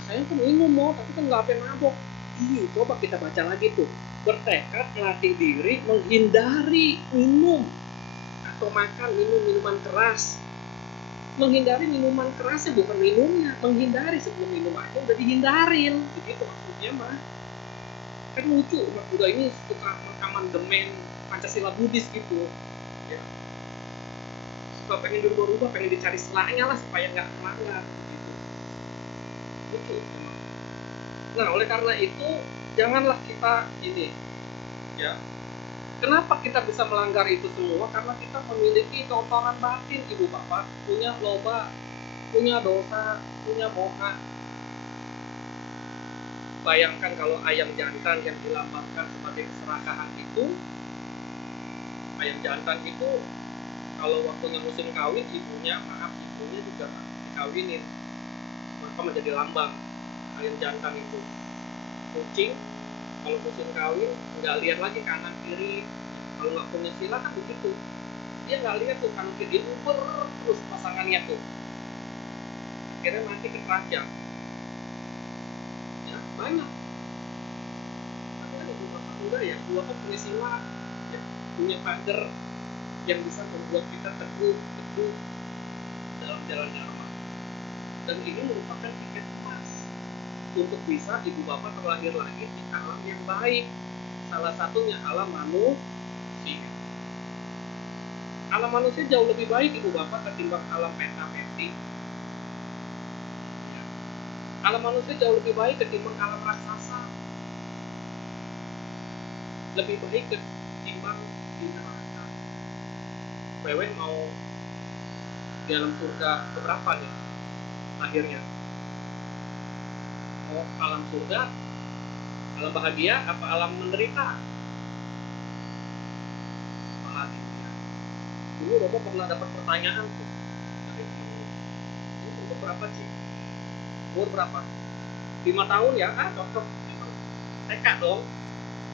Saya kan minum mau, tapi kan nggak apa mabok. Coba kita baca lagi tuh, bertekad melatih diri menghindari minum atau makan minuman keras. Menghindari minuman kerasnya bukan minumnya, menghindari. Sebelum minum aja udah dihindarin, begitu maksudnya mah. Kan lucu umat Buddha ini suka mengamandemen Pancasila Buddhis gitu ya, suka pengen dirubah-rubah, pengen dicari selanya lah supaya nggak melanggar gitu. Lucu memang. Nah oleh karena itu janganlah kita ini ya, kenapa kita bisa melanggar itu semua? Karena kita memiliki kotoran batin ibu bapak, punya loba, punya dosa, punya moha. Bayangkan kalau ayam jantan yang dilambangkan sebagai keserakahan itu, ayam jantan itu kalau waktunya musim kawin, ibunya juga dikawinin, maka menjadi lambang ayam jantan itu. Kucing kalau musim kawin nggak lihat lagi kanan kiri, kalau nggak punya sila kan begitu, dia nggak lihat tuh kanan kiri, dia uber terus pasangannya tuh, akhirnya mati keranjang. Ya banyak. Tapi kan ibu bapak enggak ya, ibu bapak punya sila, ya, punya pagar yang bisa membuat kita teguh dalam jalan dharma. Dan ini merupakan tiket emas untuk bisa ibu bapak terlahir lagi di alam yang baik. Salah satunya alam manusia. Alam manusia jauh lebih baik ibu bapak ketimbang alam peta-peti. Ya. Alam manusia jauh lebih baik ketimbang alam raksasa. Lebih baik ketimbang di neraka. Wewe mau di alam surga keberapa nih akhirnya? Mau alam surga, alam bahagia, apa alam menderita? Bahagia. Dulu Robo pernah dapat pertanyaan tuh dari guru, ini umur berapa sih? Umur berapa? 5 tahun ya? Cocok. TK dong.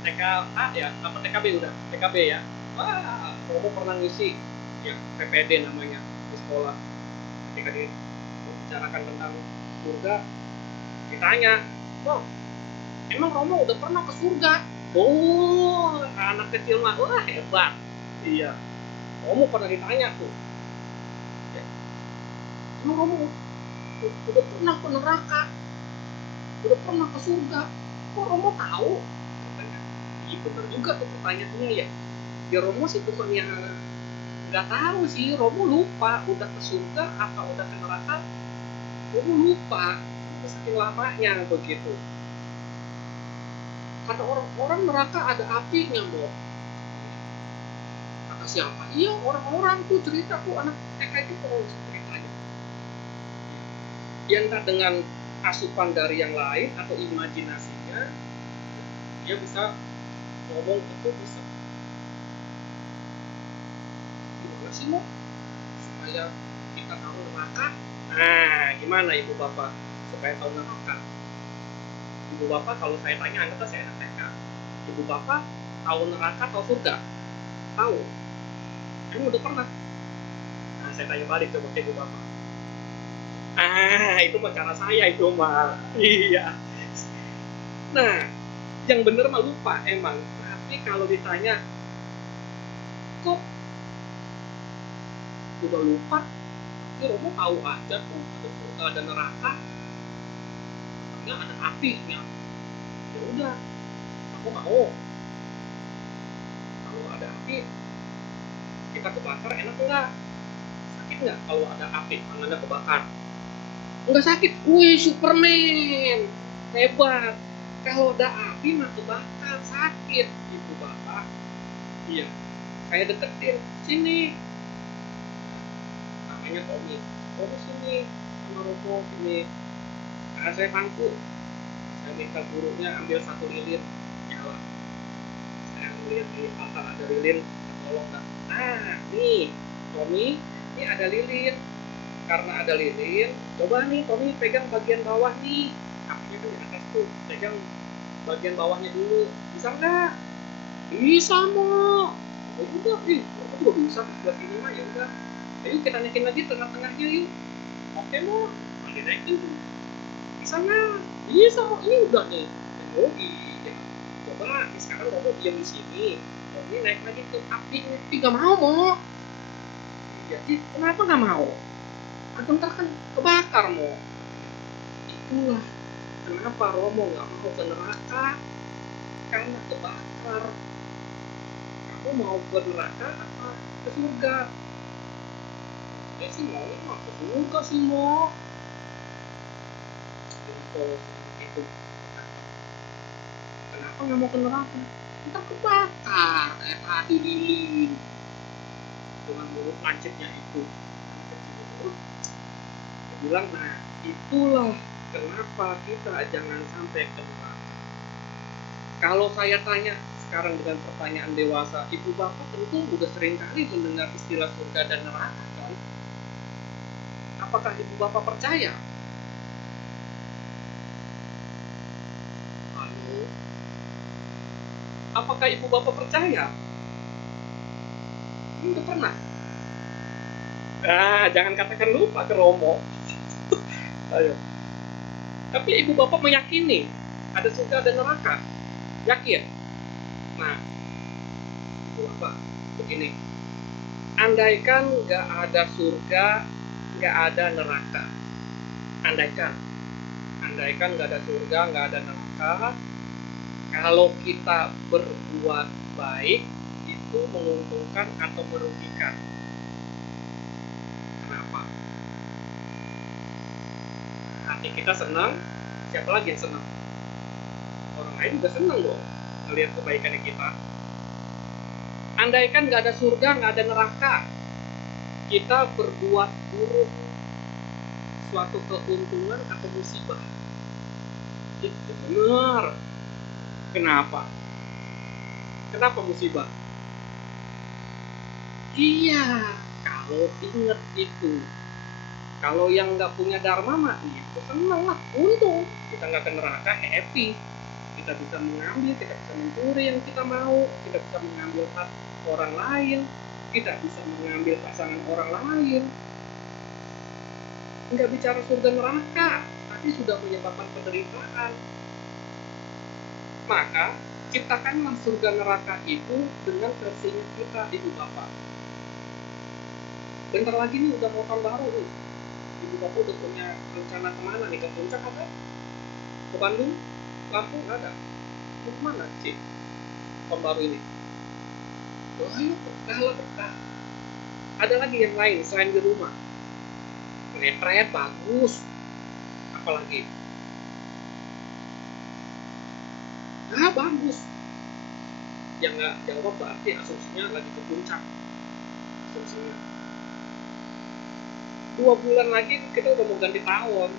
TK A ya? Apa TKB udah? TKB ya? Wah, Robo pernah ngisi ya PPD namanya di sekolah. Ketika dibicarakan tentang surga, ditanya, "Oh, emang Romo udah pernah ke surga?" Oh, anak kecil mah, wah hebat. Iya, Romo pernah ditanya tuh, ya, emang Romo udah pernah ke neraka, udah pernah ke surga, kok Romo tahu? Katanya, iya bener juga tuh pertanyaannya ya. Ya Romo sih bukannya nggak tahu sih, Romo lupa udah ke surga apa udah ke neraka, Romo lupa, saking lamanya begitu. Kata orang-orang neraka ada apinya, Mo. Kata siapa? Iya, orang-orang tuh cerita tuh, anak TK itu terus ceritanya. Ya entah dengan asupan dari yang lain atau imajinasinya, dia bisa ngomong itu bisa. Gimana sih, Mo? Supaya kita tahu neraka. Nah, gimana ibu bapak supaya tahu neraka? Ibu bapak kalau saya tanya, anggaplah saya anak TK. Ibu bapak tahu neraka atau surga? Tahu. Emang udah pernah? Nah, saya tanya balik ke ibu bapak. Itu mah cara saya itu mah. Iya. Nah, yang bener mah lupa emang. Tapi kalau ditanya, kok udah lupa? Tapi Romo tahu aja tuh ada surga ada neraka. Katanya ada apinya. Ya udah, aku mau. Kalau ada api, kita kebakar enak enggak? Sakit nggak kalau ada api tangannya kebakar? Enggak sakit. Wih, Superman hebat. Kalau ada api mah kebakar sakit ibu bapak. Iya, saya deketin sini, namanya Tommy sini sama Romo sini. Nah, saya pangku, saya minta gurunya ambil satu lilin, nyala. Saya ngeliat di altar ada lilin, tolong nggak? Nih Tommy, ini ada lilin. Karena ada lilin, coba nih Tommy pegang bagian bawah nih, apinya kan di atas tuh, pegang bagian bawahnya dulu, bisa nggak? Bisa, Mo. Oh udah, aku juga bisa buat ini mah, ya udah. Ayo kita naikin lagi tengah-tengahnya yuk. Oke, Mo. Lagi naikin tuh. Bisa nggak? Bisa, Mo. Ini udah nih. Oh iya. Coba sekarang kamu diam di sini. Ini naik lagi ke apinya. Tapi nggak mau, Mo. Jadi kenapa nggak mau? Ntar kan kebakar, Mo. Itulah kenapa Romo nggak mau ke neraka, karena kebakar. Aku mau ke neraka apa ke surga? Ya sih mau ke surga sih, mau. Info itu. Kenapa nggak mau ke neraka? Ntar kebakar kayak tadi lilin dengan mulut lancipnya itu. Dia bilang, nah itulah kenapa kita jangan sampai ke neraka. Kalau saya tanya, sekarang dengan pertanyaan dewasa, ibu bapak tentu udah sering kali mendengar istilah surga dan neraka kan? Apakah ibu bapak percaya? Halo? Apakah ibu bapak percaya? Udah pernah? Jangan katakan lupa ke Romo. Ayo. Tapi ibu bapak meyakini ada surga dan neraka. Yakin? Nah, ibu bapak begini. Andaikan gak ada surga, gak ada neraka. Andaikan gak ada surga, gak ada neraka. Kalau kita berbuat baik, itu menguntungkan atau merugikan? Kenapa? Hati kita senang, siapa lagi yang senang? Orang lain juga senang loh melihat kebaikan kita. Andaikan gak ada surga, gak ada neraka, kita berbuat buruk, suatu keuntungan atau musibah. Itu benar. Kenapa? Kenapa musibah? Iya, kalau inget itu. Kalau yang nggak punya dharma mah itu senang lah, untung. Kita nggak ke neraka, happy. Kita bisa mengambil, kita bisa mencuri yang kita mau, kita bisa mengambil hak orang lain, kita bisa mengambil pasangan orang lain. Nggak bicara surga neraka, tapi sudah menyebabkan penderitaan. Maka ciptakanlah surga neraka itu dengan versinya kita, ibu bapak. Bentar lagi nih udah mau tahun baru nih. Ibu bapak udah punya rencana kemana nih? Ke puncak ada? Ke Bandung? Lampung ada? Mau kemana sih tahun baru ini? Ayo berkah. Ada lagi yang lain selain di rumah? Retret bagus. Apalagi? Bagus. Yang nggak jawab berarti asumsinya lagi ke puncak. Asumsinya 2 bulan lagi kita udah mau ganti tahun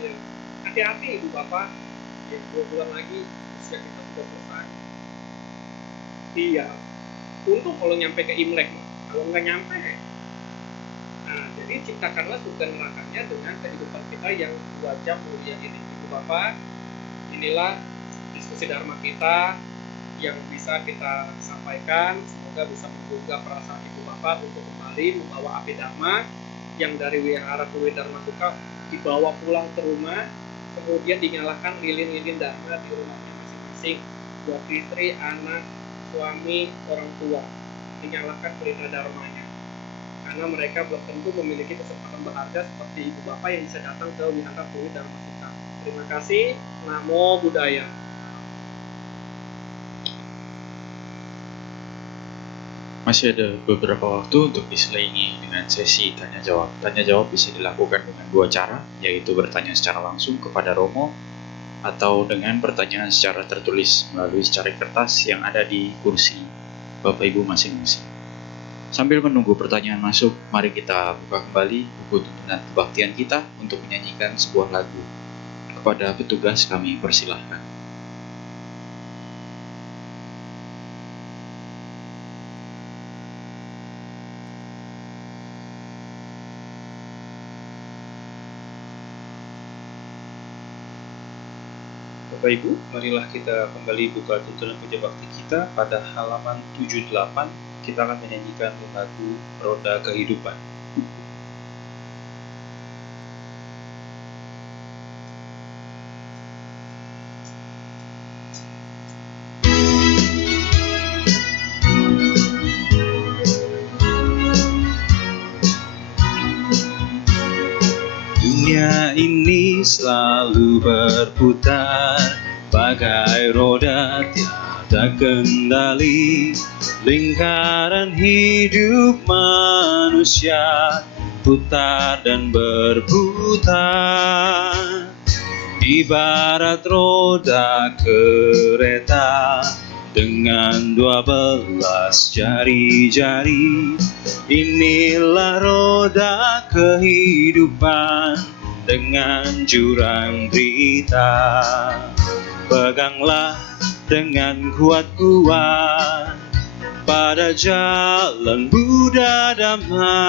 ya. Hati-hati ibu bapak ya, 2 bulan lagi usia kita sudah selesai. Iya, untung kalau nyampe ke Imlek, kalau nggak nyampe. Nah, jadi ciptakanlah surga nerakanya dengan kehidupan kita yang 2 jam mulia ini. Ibu bapak, inilah diskusi dharma kita yang bisa kita sampaikan. Semoga bisa menggugah perasaan ibu bapak untuk kembali membawa api dharma yang dari Wihara Kuwi Dharma Suka dibawa pulang ke rumah, kemudian dinyalakan lilin-lilin dharma di rumahnya masing-masing buat istri, anak, suami, orang tua, dinyalakan pelita dharmanya karena mereka belum tentu memiliki kesempatan berharga seperti ibu bapak yang bisa datang ke Wihara Kuwi Dharma Suka. Terima kasih. Namo Buddhaya. Masih ada beberapa waktu untuk diselingi dengan sesi tanya jawab. Tanya jawab bisa dilakukan dengan 2 cara, yaitu bertanya secara langsung kepada Romo atau dengan pertanyaan secara tertulis melalui secari kertas yang ada di kursi Bapak Ibu masing-masing. Sambil menunggu pertanyaan masuk, mari kita buka kembali buku tuntunan kebaktian kita untuk menyanyikan sebuah lagu. Kepada petugas kami persilahkan. Bapak Ibu, marilah kita kembali buka tuntunan puja bakti kita pada halaman 78. Kita akan menyanyikan lagu Roda Kehidupan. Dunia ini selalu berputar bagai roda tiada kendali. Lingkaran hidup manusia putar dan berputar. Ibarat roda kereta dengan 12 jari-jari. Inilah roda kehidupan dengan jurang derita. Peganglah dengan kuat-kuat pada jalan Buddha Dhamma.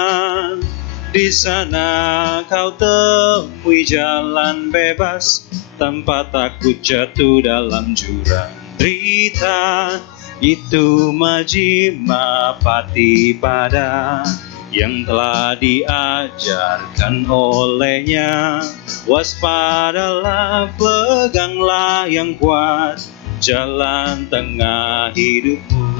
Di sana kau temui jalan bebas tanpa takut jatuh dalam jurang derita. Itu Majjhima Patipada yang telah diajarkan olehnya. Waspadalah, peganglah yang kuat jalan tengah hidupmu.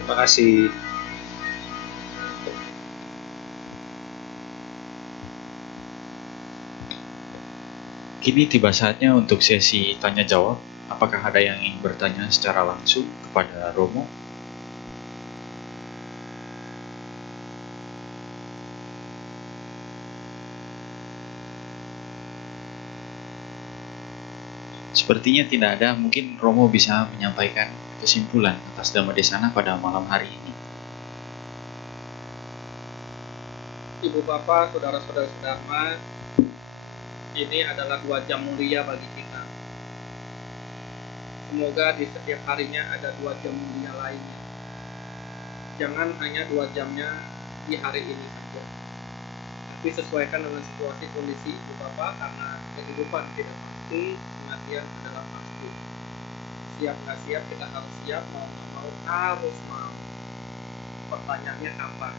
Terima kasih. Kini tiba saatnya untuk sesi tanya jawab. Apakah ada yang ingin bertanya secara langsung kepada Romo? Sepertinya tidak ada. Mungkin Romo bisa menyampaikan kesimpulan atas Dhammadesana pada malam hari ini. Ibu Bapak, saudara-saudara Dharma, ini adalah 2 jam mulia bagi kita. Semoga di setiap harinya ada 2 jam mulia lainnya. Jangan hanya 2 jamnya di hari ini saja, tapi sesuaikan dengan situasi kondisi Ibu Bapak, karena kehidupan tidak pasti, kematian adalah pasti. Siap nggak siap, kita harus siap, mau nggak mau harus mau. Pertanyaannya kapan?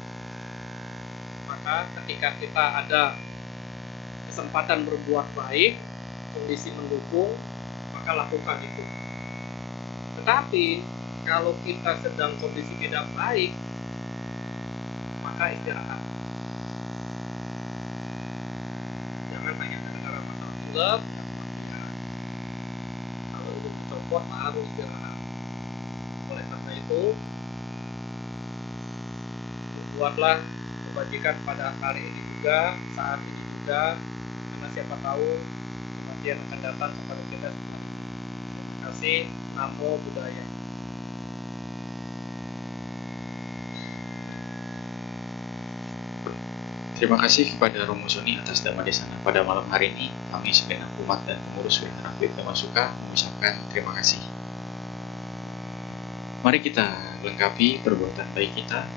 Maka ketika kita ada kesempatan berbuat baik, kondisi mendukung, maka lakukan itu. Tetapi kalau kita sedang kondisi tidak baik, maka istirahat. Jangan hanya gara-gara masalah film, kalau itu copot harus istirahat. Oleh karena itu, berbuatlah kebajikan pada hari ini juga, saat ini juga, karena siapa tahu kematian akan datang kepada kita. Terima kasih. Namo Buddhaya. Terima kasih kepada Romo Soni atas Dhammadesana pada malam hari ini. Kami segenap umat dan pengurus Wihara Abhidhamma Sukha mengucapkan terima kasih. Mari kita lengkapi perbuatan baik kita